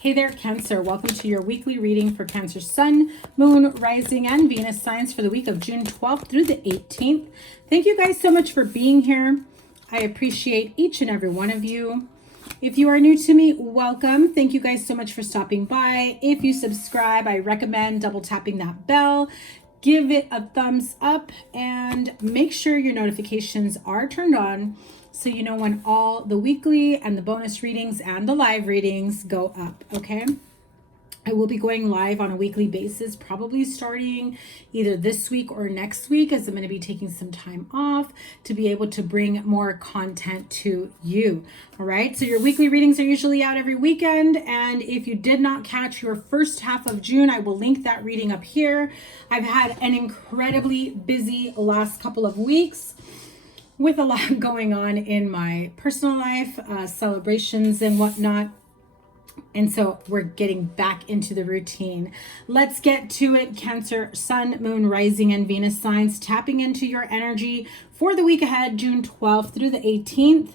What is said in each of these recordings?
Hey there, Cancer. Welcome to your weekly reading for Cancer Sun, Moon, Rising, and Venus signs for the week of June 12th through the 18th. Thank you guys so much for being here. I appreciate each and every one of you. If you are new to me, welcome. Thank you guys so much for stopping by. If you subscribe, I recommend double tapping that bell. Give it a thumbs up and make sure your notifications are turned on so you know when all the weekly and the bonus readings and the live readings go up, okay? I will be going live on a weekly basis, probably starting either this week or next week, as I'm going to be taking some time off to be able to bring more content to you. All right, so your weekly readings are usually out every weekend, and if you did not catch your first half of June, I will link that reading up here. I've had an incredibly busy last couple of weeks with a lot going on in my personal life, celebrations and whatnot. And so we're getting back into the routine. Let's get to it. Cancer, Sun, Moon, Rising, and Venus signs, tapping into your energy for the week ahead, June 12th through the 18th.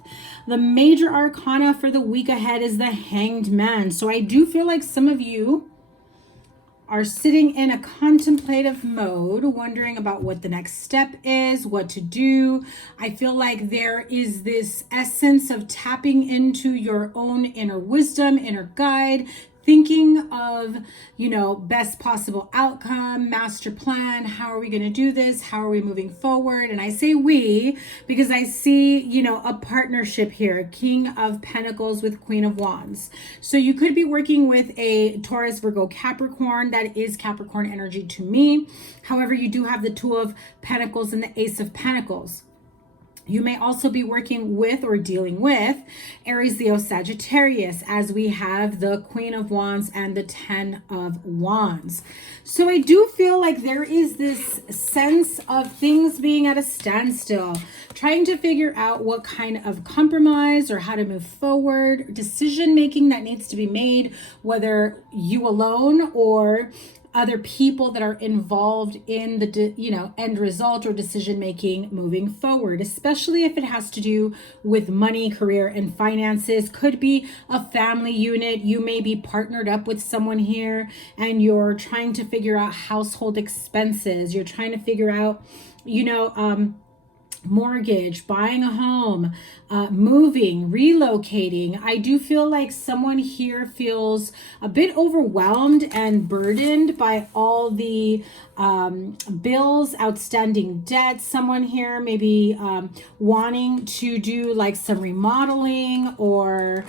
The major arcana for the week ahead is the Hanged Man. So I do feel like some of you are sitting in a contemplative mode, wondering about what the next step is, what to do. I feel like there is this essence of tapping into your own inner wisdom, inner guide, thinking of, best possible outcome, master plan. How are we going to do this? How are we moving forward? And I say we because I see, a partnership here, King of Pentacles with Queen of Wands. So you could be working with a Taurus, Virgo, Capricorn. That is Capricorn energy to me. However, you do have the Two of Pentacles and the Ace of Pentacles. You may also be working with or dealing with Aries, Leo, Sagittarius, as we have the Queen of Wands and the Ten of Wands. So I do feel like there is this sense of things being at a standstill, trying to figure out what kind of compromise or how to move forward, decision making that needs to be made, whether you alone or other people that are involved in the end result or decision making moving forward, especially if it has to do with money, career, and finances. Could be a family unit. You may be partnered up with someone here and you're trying to figure out household expenses. You're trying to figure out mortgage, buying a home, moving, relocating. I do feel like someone here feels a bit overwhelmed and burdened by all the bills, outstanding debt. Someone here maybe wanting to do like some remodeling or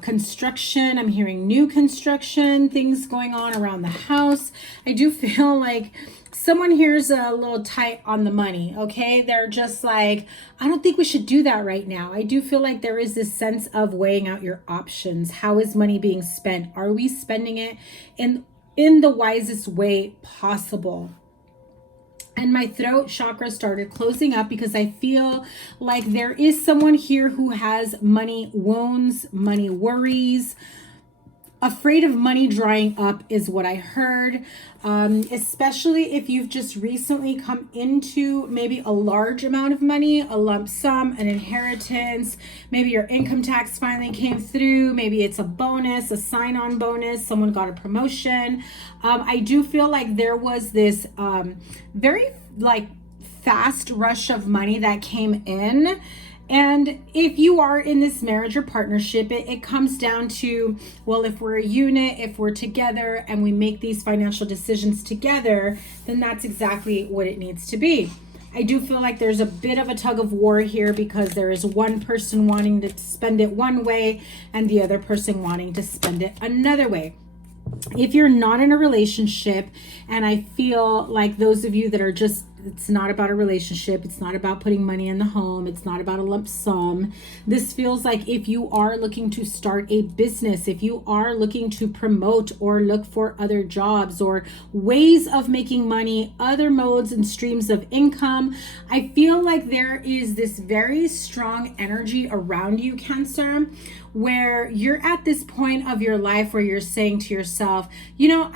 construction. I'm hearing new construction, things going on around the house. I do feel like someone here's a little tight on the money, okay? They're just like, I don't think we should do that right now. I do feel like there is this sense of weighing out your options. How is money being spent? Are we spending it in the wisest way possible? And my throat chakra started closing up because I feel like there is someone here who has money wounds, money worries, afraid of money drying up is what I heard, especially if you've just recently come into maybe a large amount of money, a lump sum, an inheritance, maybe your income tax finally came through, maybe it's a bonus, a sign-on bonus, someone got a promotion. I do feel like there was this very fast rush of money that came in. And if you are in this marriage or partnership, it comes down to, well, if we're a unit, if we're together and we make these financial decisions together, then that's exactly what it needs to be. I do feel like there's a bit of a tug of war here because there is one person wanting to spend it one way and the other person wanting to spend it another way. If you're not in a relationship, and I feel like those of you that are just, it's not about a relationship, it's not about putting money in the home, it's not about a lump sum. This feels like if you are looking to start a business, if you are looking to promote or look for other jobs or ways of making money, other modes and streams of income, I feel like there is this very strong energy around you, Cancer, where you're at this point of your life where you're saying to yourself,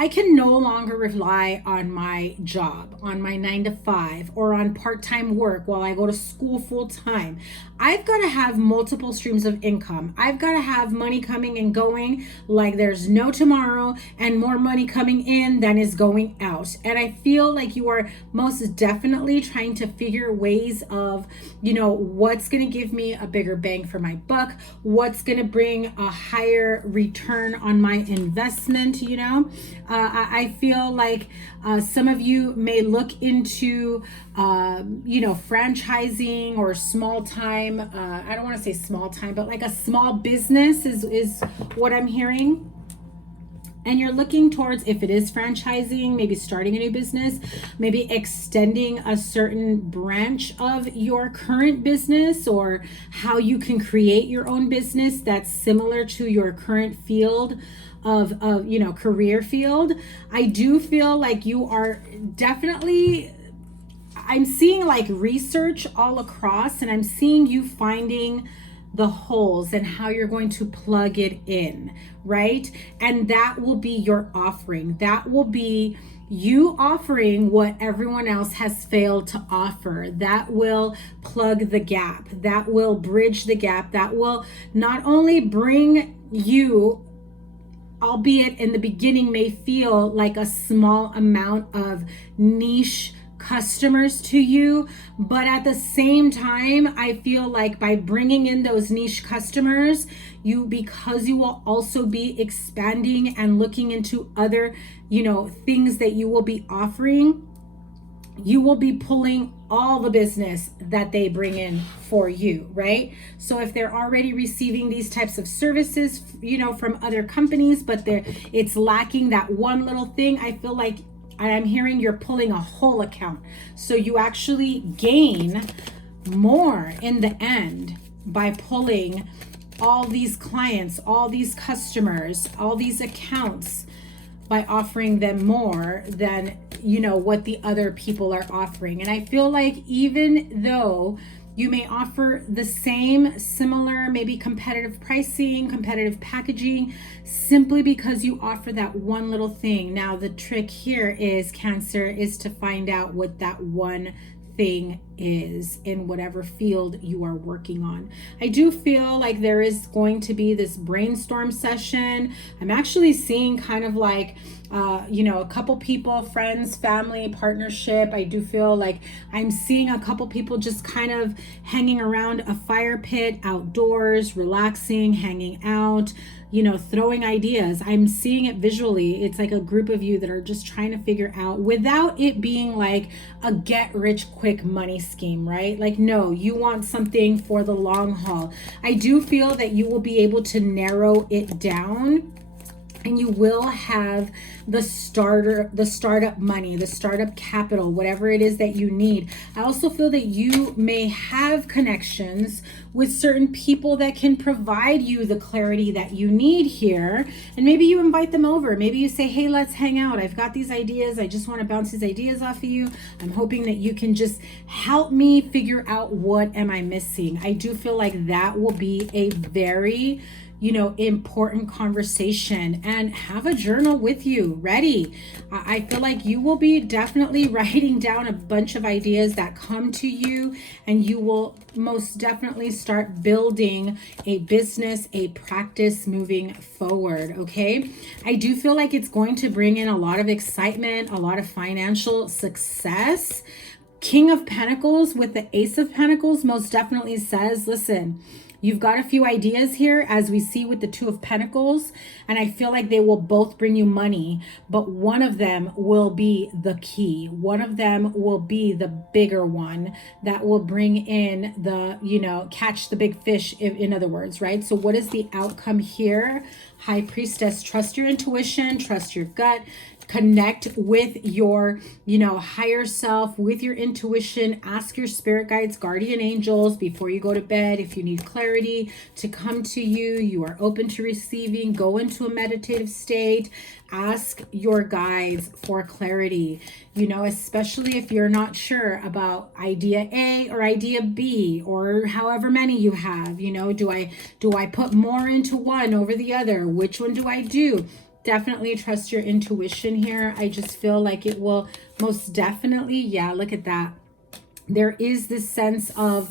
I can no longer rely on my job, on my 9 to 5. 5 or on part-time work while I go to school full-time. I've got to have multiple streams of income. I've got to have money coming and going like there's no tomorrow, and more money coming in than is going out. And I feel like you are most definitely trying to figure ways of, you know, what's going to give me a bigger bang for my buck, what's going to bring a higher return on my investment. You know, I feel like some of you may look into, you know, franchising or small time. I don't want to say small time, but like a small business is what I'm hearing. And you're looking towards, if it is franchising, maybe starting a new business, maybe extending a certain branch of your current business, or how you can create your own business that's similar to your current field of you know, career field. I do feel like you are definitely, I'm seeing like research all across, and I'm seeing you finding the holes and how you're going to plug it in, right? And that will be your offering. That will be you offering what everyone else has failed to offer. That will plug the gap. That will bridge the gap. That will not only bring you, albeit in the beginning may feel like a small amount of niche customers to you, but at the same time, I feel like by bringing in those niche customers, because you will also be expanding and looking into other, you know, things that you will be offering, you will be pulling all the business that they bring in for you, right? So if they're already receiving these types of services, you know, from other companies, but it's lacking that one little thing, I feel like I'm hearing you're pulling a whole account. So you actually gain more in the end by pulling all these clients, all these customers, all these accounts, by offering them more than, you know, what the other people are offering. And I feel like even though you may offer the same, similar, maybe competitive pricing, competitive packaging, simply because you offer that one little thing. Now, the trick here is, Cancer, is to find out what that one thing is in whatever field you are working on. I do feel like there is going to be this brainstorm session. I'm actually seeing kind of like, you know, a couple people, friends, family, partnership. I do feel like I'm seeing a couple people just kind of hanging around a fire pit outdoors, relaxing, hanging out, you know, throwing ideas. I'm seeing it visually. It's like a group of you that are just trying to figure out, without it being like a get rich quick money scheme, right? Like, no, you want something for the long haul. I do feel that you will be able to narrow it down, and you will have the startup money, the startup capital, whatever it is that you need. I also feel that you may have connections with certain people that can provide you the clarity that you need here. And maybe you invite them over. Maybe you say, hey, let's hang out. I've got these ideas. I just want to bounce these ideas off of you. I'm hoping that you can just help me figure out what am I missing. I do feel like that will be a very, you know, important conversation. And have a journal with you ready. I feel like you will be definitely writing down a bunch of ideas that come to you, and you will most definitely start building a business, a practice moving forward. Okay. I do feel like it's going to bring in a lot of excitement, a lot of financial success. King of Pentacles with the Ace of Pentacles most definitely says, listen, you've got a few ideas here, as we see with the Two of Pentacles, and I feel like they will both bring you money, but one of them will be the key. One of them will be the bigger one that will bring in the, you know, catch the big fish, in other words, right? So what is the outcome here? High Priestess, trust your intuition, trust your gut. Connect with your, you know, higher self, with your intuition. Ask your spirit guides, guardian angels before you go to bed. If you need clarity to come to you, you are open to receiving. Go into a meditative state. Ask your guides for clarity, you know, especially if you're not sure about idea A or idea B, or however many you have. You know, do I put more into one over the other? Which one do I do? definitely trust your intuition here. I just feel like it will most definitely, yeah, look at that. There is this sense of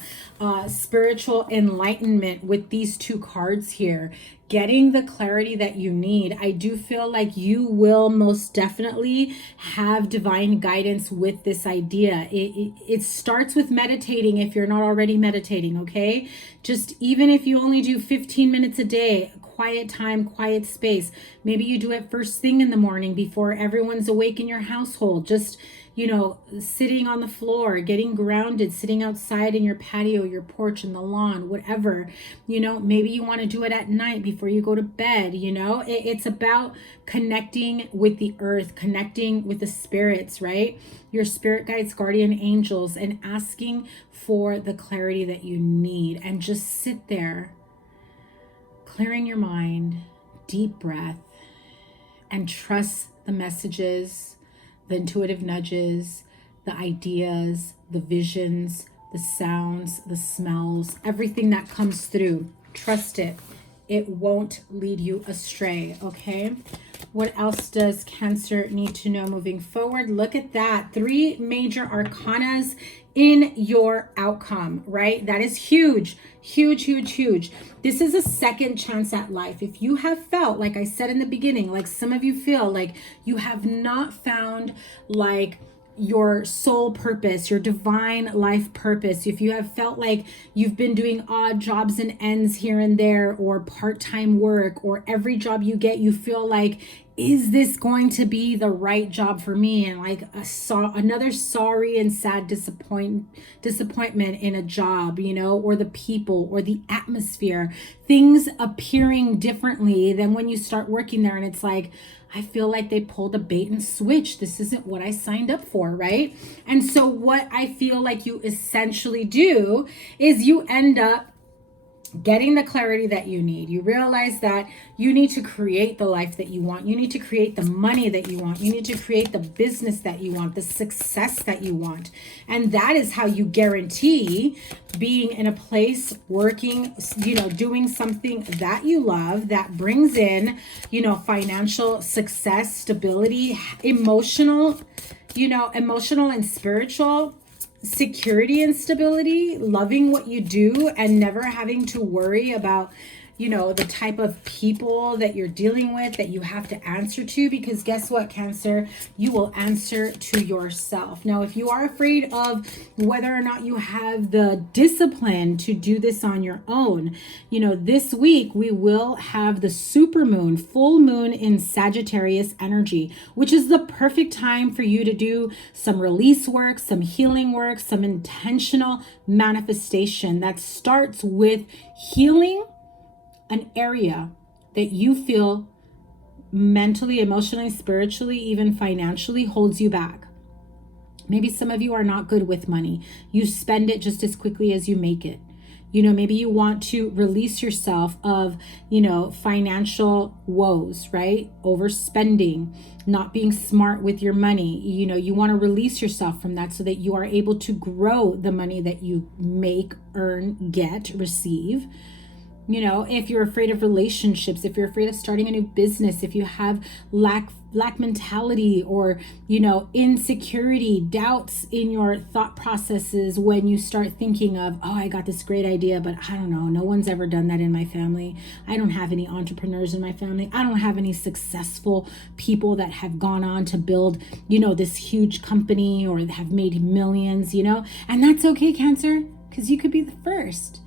spiritual enlightenment with these two cards here, getting the clarity that you need. I do feel like you will most definitely have divine guidance with this idea. It starts with meditating if you're not already meditating, okay? Just even if you only do 15 minutes a day, quiet time, quiet space. Maybe you do it first thing in the morning before everyone's awake in your household. Just, you know, sitting on the floor, getting grounded, sitting outside in your patio, your porch, in the lawn, whatever. You know, maybe you want to do it at night before you go to bed. You know, it's about connecting with the earth, connecting with the spirits, right? Your spirit guides, guardian angels, and asking for the clarity that you need. And just sit there, clearing your mind, deep breath, and trust the messages, the intuitive nudges, the ideas, the visions, the sounds, the smells, everything that comes through. Trust it. It won't lead you astray, okay? What else does Cancer need to know moving forward? Look at that. 3 major arcanas in your outcome, right? That is huge, huge, huge, huge. This is a second chance at life. If you have felt, like I said in the beginning, like some of you feel like you have not found like your soul purpose, your divine life purpose, if you have felt like you've been doing odd jobs and ends here and there, or part-time work, or every job you get, you feel like, is this going to be the right job for me? And like another sorry and sad disappointment in a job, you know, or the people or the atmosphere, things appearing differently than when you start working there. And it's like, I feel like they pulled a bait and switch. This isn't what I signed up for, right? And so what I feel like you essentially do is you end up getting the clarity that you need. You realize that you need to create the life that you want. You need to create the money that you want. You need to create the business that you want, the success that you want. And that is how you guarantee being in a place, working, you know, doing something that you love, that brings in, you know, financial success, stability, emotional, you know, emotional and spiritual security and stability, loving what you do and never having to worry about, you know, the type of people that you're dealing with that you have to answer to, because guess what, Cancer, you will answer to yourself. Now, if you are afraid of whether or not you have the discipline to do this on your own, you know, this week we will have the super moon, full moon in Sagittarius energy, which is the perfect time for you to do some release work, some healing work, some intentional manifestation that starts with healing an area that you feel mentally, emotionally, spiritually, even financially holds you back. Maybe some of you are not good with money. You spend it just as quickly as you make it. You know, maybe you want to release yourself of, you know, financial woes, right? Overspending, not being smart with your money. You know, you want to release yourself from that so that you are able to grow the money that you make, earn, get, receive. You know, if you're afraid of relationships, if you're afraid of starting a new business, if you have lack mentality, or, you know, insecurity, doubts in your thought processes when you start thinking of, oh, I got this great idea, but I don't know, no one's ever done that in my family. I don't have any entrepreneurs in my family. I don't have any successful people that have gone on to build, you know, this huge company or have made millions, you know, and that's okay, Cancer, because you could be the first.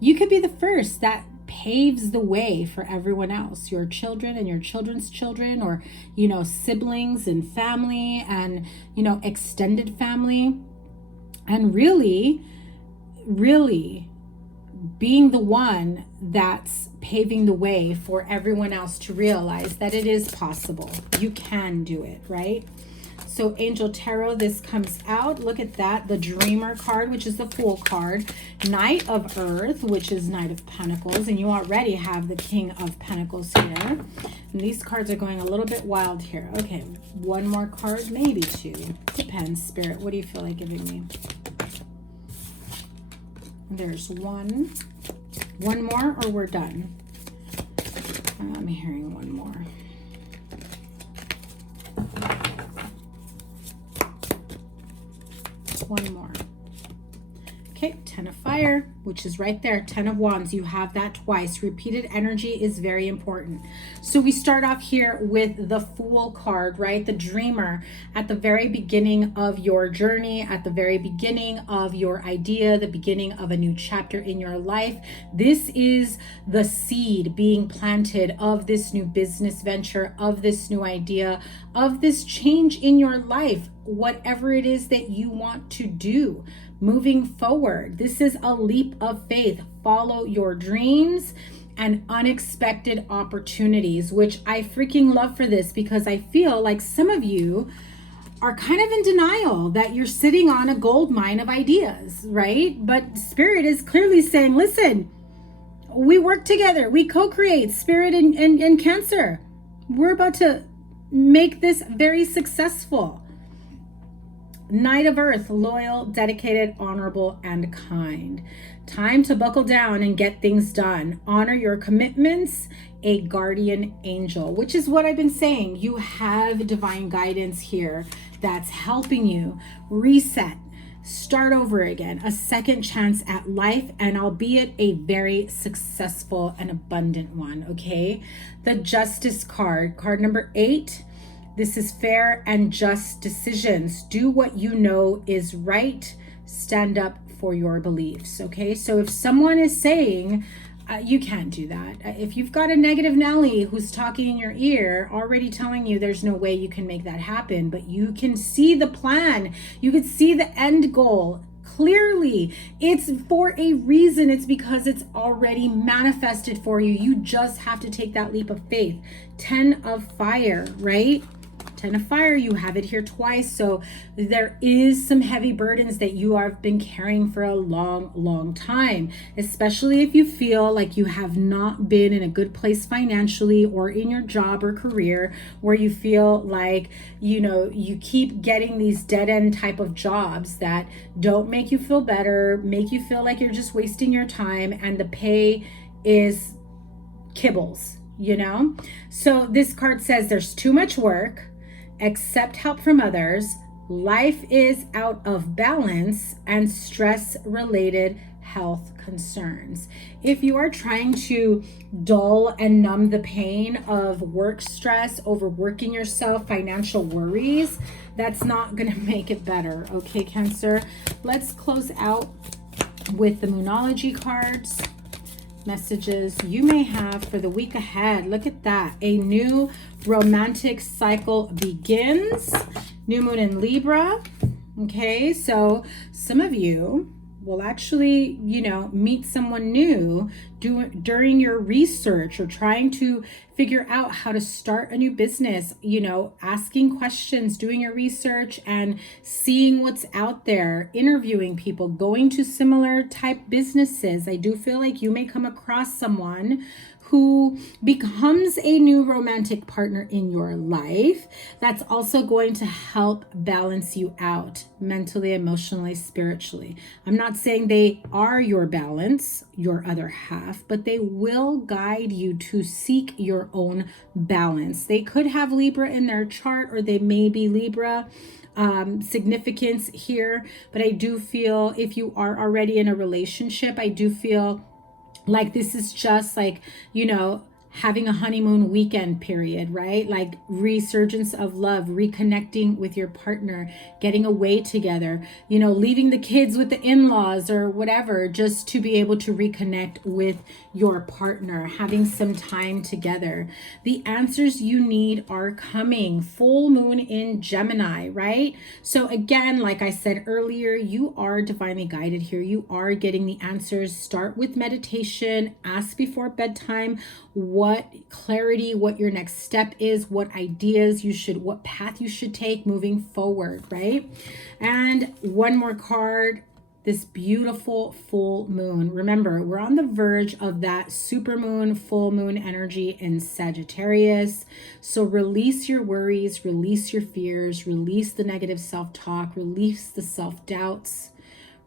You could be the first that paves the way for everyone else, your children and your children's children, or, you know, siblings and family and, you know, extended family. And really, really being the one that's paving the way for everyone else to realize that it is possible. You can do it, right? So Angel Tarot, this comes out. Look at that. The Dreamer card, which is the Fool card. Knight of Earth, which is Knight of Pentacles. And you already have the King of Pentacles here. And these cards are going a little bit wild here. Okay, one more card, maybe two. Depends, Spirit. What do you feel like giving me? There's one. One more or we're done? I'm hearing one more. fire, which is right there, 10 of Wands. You have that twice. Repeated energy is very important. So we start off here with the Fool card, right? The dreamer at the very beginning of your journey, at the very beginning of your idea, the beginning of a new chapter in your life. This is the seed being planted of this new business venture, of this new idea, of this change in your life, whatever it is that you want to do moving forward. This is a leap of faith. Follow your dreams and unexpected opportunities, which I freaking love for this, because I feel like some of you are kind of in denial that you're sitting on a gold mine of ideas, right? But Spirit is clearly saying, listen, we work together, we co-create, Spirit and Cancer. We're about to make this very successful. Knight of Earth, loyal, dedicated, honorable, and kind. Time to buckle down and get things done. Honor your commitments. A guardian angel, which is what I've been saying. You have divine guidance here that's helping you reset, start over again, a second chance at life, and albeit a very successful and abundant one, okay? The Justice card, card number 8. This is fair and just decisions. Do what you know is right. Stand up for your beliefs, okay? So if someone is saying, you can't do that. If you've got a negative Nelly who's talking in your ear, already telling you there's no way you can make that happen, but you can see the plan. You can see the end goal clearly. It's for a reason. It's because it's already manifested for you. You just have to take that leap of faith. 10 of Fire, right? 10 of Fire, you have it here twice. So there is some heavy burdens that you have been carrying for a long time, especially if you feel like you have not been in a good place financially or in your job or career, where you feel like, you know, you keep getting these dead end type of jobs that don't make you feel better, make you feel like you're just wasting your time, and the pay is kibbles, you know? So this card says there's too much work. Accept help from others. Life is out of balance, and stress-related health concerns. If you are trying to dull and numb the pain of work stress, overworking yourself, financial worries, that's not going to make it better. Okay, Cancer. Let's close out with the Moonology cards. Messages you may have for the week ahead. Look at that. A new romantic cycle begins. New moon in Libra. Okay, so some of you will actually, you know, meet someone new during your research or trying to figure out how to start a new business, you know, asking questions, doing your research and seeing what's out there, interviewing people, going to similar type businesses. I do feel like you may come across someone who becomes a new romantic partner in your life that's also going to help balance you out mentally, emotionally, spiritually. I'm not saying they are your balance, your other half, but they will guide you to seek your own balance. They could have Libra in their chart, or they may be Libra significance here, but I do feel if you are already in a relationship, I do feel like this is just like, you know, having a honeymoon weekend period, right? Like resurgence of love, reconnecting with your partner, getting away together, you know, leaving the kids with the in-laws or whatever, just to be able to reconnect with your partner, having some time together. The answers you need are coming. Full moon in Gemini, right? So again, like I said earlier, you are divinely guided here. You are getting the answers. Start with meditation, ask before bedtime what clarity, what your next step is, what ideas you should, what path you should take moving forward, right? And one more card, this beautiful full moon. Remember, we're on the verge of that super moon, full moon energy in Sagittarius. So release your worries, release your fears, release the negative self-talk, release the self-doubts,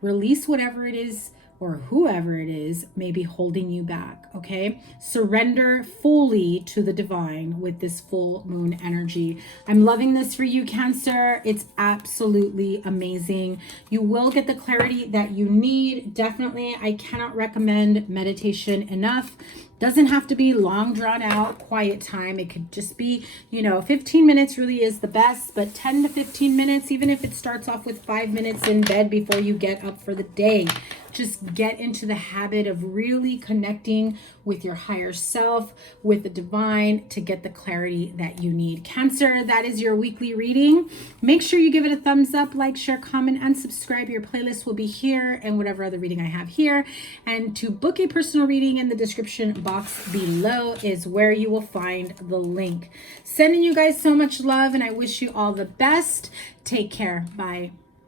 release whatever it is or whoever it is may be holding you back, okay? Surrender fully to the divine with this full moon energy. I'm loving this for you, Cancer. It's absolutely amazing. You will get the clarity that you need. Definitely, I cannot recommend meditation enough. Doesn't have to be long, drawn out, quiet time. It could just be, 15 minutes really is the best, but 10 to 15 minutes, even if it starts off with 5 minutes in bed before you get up for the day. Just get into the habit of really connecting with your higher self, with the divine, to get the clarity that you need. Cancer, that is your weekly reading. Make sure you give it a thumbs up, like, share, comment, and subscribe. Your playlist will be here and whatever other reading I have here. And to book a personal reading, in the description box below is where you will find the link. Sending you guys so much love, and I wish you all the best. Take care. Bye.